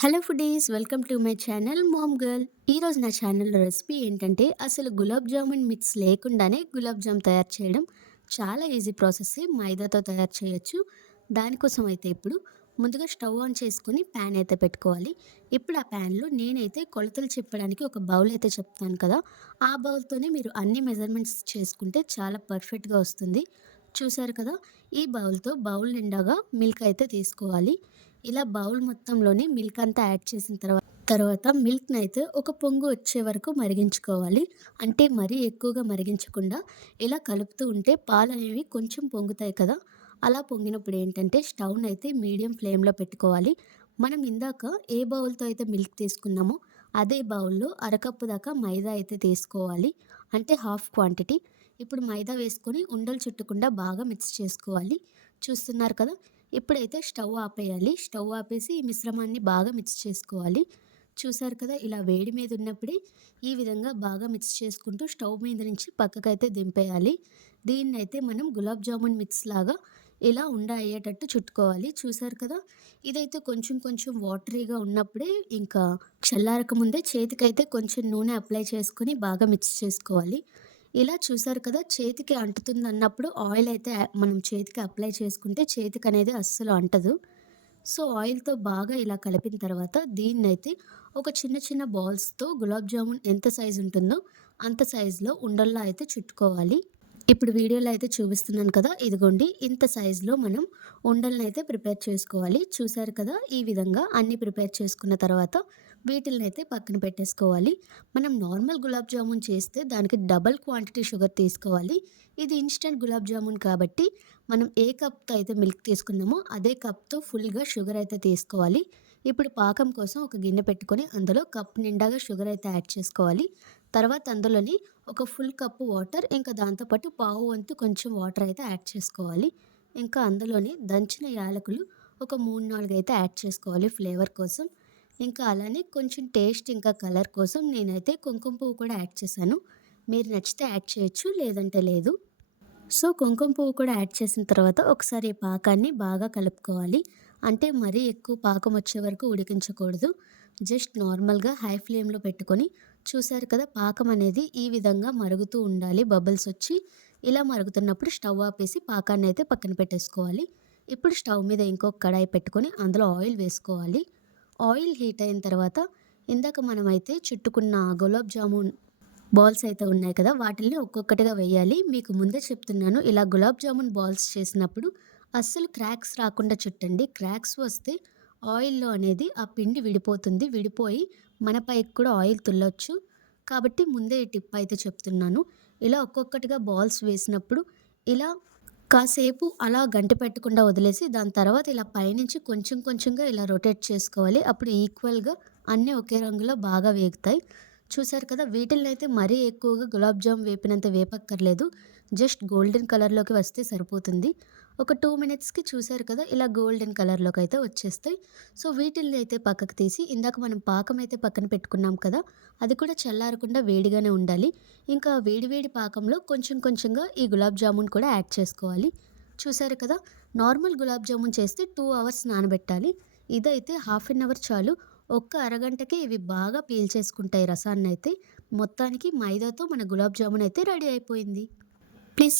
Hello foodies welcome to my channel mom girl. ఈరోజు నా ఛానల్లో రెసిపీ ఏంటంటే అసలు గులాబ్ జామున్ మిక్స్ లేకుండానే గులాబ్ జామ్ తయారు చేయడం చాలా ఈజీ ప్రాసెస్ మైదాతో తయారు చేయొచ్చు. దానికోసం అయితే ఇప్పుడు ముందుగా స్టవ్ ఆన్ చేసుకుని ప్యాన్ అయితే పెట్టుకోవాలి. ఇప్పుడు ఆ ప్యాన్లో నేనైతే కొలతలు చెప్పడానికి ఒక బౌల్ అయితే చెప్తాను కదా ఆ బౌల్తోనే మీరు అన్ని మెజర్మెంట్స్ చేసుకుంటే చాలా పర్ఫెక్ట్గా వస్తుంది. చూసారు కదా ఈ బౌల్తో బౌల్ నిండాగా మిల్క్ అయితే తీసుకోవాలి. ఇలా బౌల్ మొత్తంలోనే మిల్క్ అంతా యాడ్ చేసిన తర్వాత తర్వాత మిల్క్ని అయితే ఒక పొంగు వచ్చే వరకు మరిగించుకోవాలి. అంటే మరీ ఎక్కువగా మరిగించకుండా ఇలా కలుపుతూ ఉంటే పాలు అనేవి కొంచెం పొంగుతాయి కదా. అలా పొంగినప్పుడు ఏంటంటే స్టవ్ని అయితే మీడియం ఫ్లేమ్లో పెట్టుకోవాలి. మనం ఇందాక ఏ బౌల్తో అయితే మిల్క్ తీసుకున్నామో అదే బౌల్లో అరకప్పు దాకా మైదా అయితే తీసుకోవాలి. అంటే హాఫ్ క్వాంటిటీ ఇప్పుడు మైదా వేసుకొని ఉండలు చుట్టకుండా బాగా మిక్స్ చేసుకోవాలి. చూస్తున్నారు కదా? ఇప్పుడైతే స్టవ్ ఆపేయాలి స్టవ్ ఆపేసి ఈ మిశ్రమాన్ని బాగా మిక్స్ చేసుకోవాలి. చూసారు కదా ఇలా వేడి మీద ఉన్నప్పుడే ఈ విధంగా బాగా మిక్స్ చేసుకుంటూ స్టవ్ మీద నుంచి పక్కకైతే దింపేయాలి. దీన్ని అయితే మనం గులాబ్ జామున్ మిక్స్ లాగా ఇలా ఉండ అయ్యేటట్టు చుట్టుకోవాలి. చూసారు కదా ఇదైతే కొంచెం కొంచెం వాటరీగా ఉన్నప్పుడే ఇంకా చల్లారక ముందే చేతికైతే కొంచెం నూనె అప్లై చేసుకొని బాగా మిక్స్ చేసుకోవాలి. ఇలా చూసారు కదా చేతికి అంటుతుంది అన్నప్పుడు ఆయిల్ అయితే మనం చేతికి అప్లై చేసుకుంటే చేతికి అనేది అస్సలు అంటదు. సో ఆయిల్తో బాగా ఇలా కలిపిన తర్వాత దీన్ని అయితే ఒక చిన్న చిన్న బాల్స్తో గులాబ్ జామున్ ఎంత సైజు ఉంటుందో అంత సైజులో ఉండల్లా అయితే చుట్టుకోవాలి. ఇప్పుడు వీడియోలో అయితే చూపిస్తున్నాను కదా ఇదిగోండి ఇంత సైజులో మనం ఉండలను అయితే ప్రిపేర్ చేసుకోవాలి. చూసారు కదా ఈ విధంగా అన్నీ ప్రిపేర్ చేసుకున్న తర్వాత వీటిని అయితే పక్కన పెట్టేసుకోవాలి. మనం నార్మల్ గులాబ్ జామున్ చేస్తే దానికి డబల్ క్వాంటిటీ షుగర్ తీసుకోవాలి. ఇది ఇన్స్టెంట్ గులాబ్ జామున్ కాబట్టి మనం ఏ కప్తో అయితే మిల్క్ తీసుకున్నామో అదే కప్తో ఫుల్గా షుగర్ అయితే తీసుకోవాలి. ఇప్పుడు పాకం కోసం ఒక గిన్నె పెట్టుకొని అందులో కప్ నిండాగా షుగర్ అయితే యాడ్ చేసుకోవాలి. తర్వాత అందులోని ఒక ఫుల్ కప్పు వాటర్ ఇంకా దాంతోపాటు పావు వంతు కొంచెం వాటర్ అయితే యాడ్ చేసుకోవాలి. ఇంకా అందులోని దంచిన యాలకులు ఒక మూడు నాలుగు అయితే యాడ్ చేసుకోవాలి ఫ్లేవర్ కోసం. ఇంకా అలానే కొంచెం టేస్ట్ ఇంకా కలర్ కోసం నేనైతే కుంకుమ పువ్వు కూడా యాడ్ చేశాను. మీరు నచ్చితే యాడ్ చేయొచ్చు లేదంటే లేదు. సో కుంకుమ పువ్వు కూడా యాడ్ చేసిన తర్వాత ఒకసారి ఈ పాకాన్ని బాగా కలుపుకోవాలి. అంటే మరీ ఎక్కువ పాకం వచ్చే వరకు ఉడికించకూడదు. జస్ట్ నార్మల్గా హై ఫ్లేమ్లో పెట్టుకొని చూశారు కదా పాకం అనేది ఈ విధంగా మరుగుతూ ఉండాలి. బబుల్స్ వచ్చి ఇలా మరుగుతున్నప్పుడు స్టవ్ ఆపేసి పాకాన్ని అయితే పక్కన పెట్టేసుకోవాలి. ఇప్పుడు స్టవ్ మీద ఇంకొక కడాయి పెట్టుకొని అందులో ఆయిల్ వేసుకోవాలి. ఆయిల్ హీట్ అయిన తర్వాత ఇందాక మనమైతే చుట్టుకున్న గులాబ్ జామున్ బాల్స్ అయితే ఉన్నాయి కదా వాటిని ఒక్కొక్కటిగా వేయాలి. మీకు ముందే చెప్తున్నాను ఇలా గులాబ్ జామున్ బాల్స్ చేసినప్పుడు అస్సలు క్రాక్స్ రాకుండా చుట్టండి. క్రాక్స్ వస్తే ఆయిల్లో అనేది ఆ పిండి విడిపోతుంది. విడిపోయి మన పైకి కూడా ఆయిల్ తుల్లొచ్చు. కాబట్టి ముందే ఈ టిప్ అయితే చెప్తున్నాను. ఇలా ఒక్కొక్కటిగా బాల్స్ వేసినప్పుడు ఇలా కాసేపు అలా గంట పెట్టకుండా వదిలేసి దాని తర్వాత ఇలా పైనుంచి కొంచెం కొంచెంగా ఇలా రొటేట్ చేసుకోవాలి. అప్పుడు ఈక్వల్గా అన్నీ ఒకే రంగులో బాగా వేగుతాయి. చూసారు కదా వీటిల్ని అయితే మరీ ఎక్కువగా గులాబ్ జామ్ వేపినంత వేపక్కర్లేదు. జస్ట్ గోల్డెన్ కలర్లోకి వస్తే సరిపోతుంది. ఒక టూ మినిట్స్కి చూసారు కదా ఇలా గోల్డెన్ కలర్లోకి అయితే వచ్చేస్తాయి. సో వీటిల్ని అయితే పక్కకు తీసి ఇందాక మనం పాకం అయితే పక్కన పెట్టుకున్నాం కదా అది కూడా చల్లారకుండా వేడిగానే ఉండాలి. ఇంకా వేడివేడి పాకంలో కొంచెం కొంచెంగా ఈ గులాబ్ జామున్ కూడా యాడ్ చేసుకోవాలి. చూసారు కదా నార్మల్ గులాబ్ జామున్ చేస్తే టూ అవర్స్ నానబెట్టాలి. ఇదైతే హాఫ్ అన్ అవర్ చాలు. ఒక్క అరగంటకే ఇవి బాగా పీల్చేసుకుంటాయి రసాన్ని అయితే మొత్తానికి మైదాతో మన గులాబ్ జామున్ అయితే రెడీ అయిపోయింది. ప్లీజ్